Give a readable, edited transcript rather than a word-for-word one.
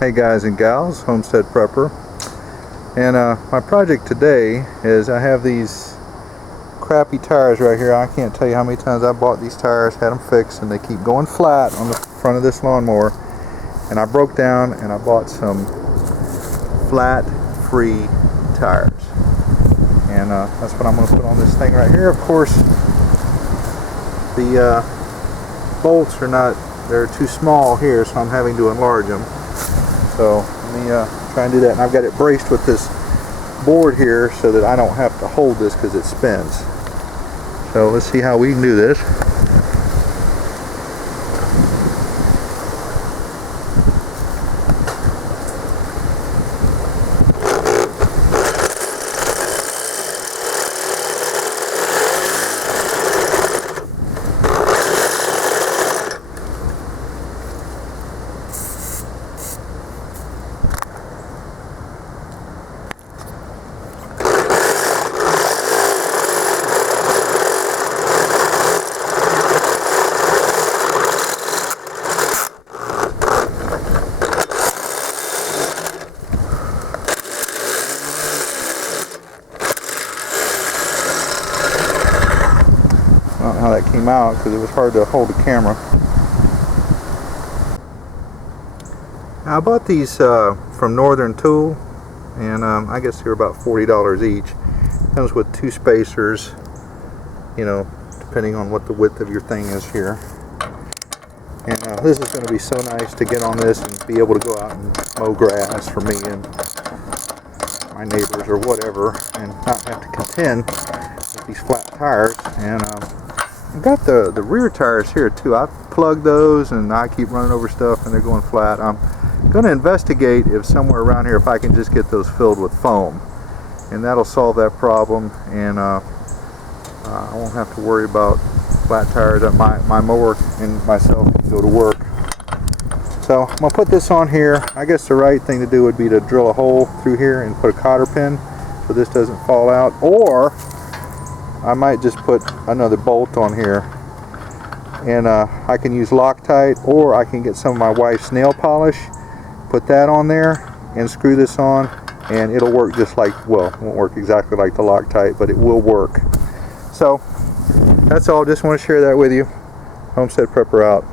Hey guys and gals, Homestead Prepper. And my project today is I have these crappy tires right here. I can't tell you how many times I bought these tires, had them fixed, and they keep going flat on the front of this lawnmower. And I broke down and I bought some flat free tires. And that's what I'm going to put on this thing right here. Of course, the bolts are not, they're too small here, so I'm having to enlarge them. So let me try and do that. And I've got it braced with this board here so that I don't have to hold this because it spins. So let's see how we can do this. I don't know how that came out because it was hard to hold the camera. Now, I bought these from Northern Tool, and I guess they were about $40 each. Comes with two spacers, you know, depending on what the width of your thing is here. And this is going to be so nice to get on this and be able to go out and mow grass for me and my neighbors or whatever, and not have to contend with these flat tires. And I've got the rear tires here too. I've plugged those and I keep running over stuff and they're going flat. I'm going to investigate if somewhere around here if I can just get those filled with foam, and that'll solve that problem, and I won't have to worry about flat tires. My mower and myself can go to work. So I'm going to put this on here. I guess the right thing to do would be to drill a hole through here and put a cotter pin so this doesn't fall out, or I might just put another bolt on here, and I can use Loctite, or I can get some of my wife's nail polish, put that on there and screw this on, and it'll work just like, well, it won't work exactly like the Loctite, but it will work. So that's all. Just want to share that with you. Homestead Prepper out.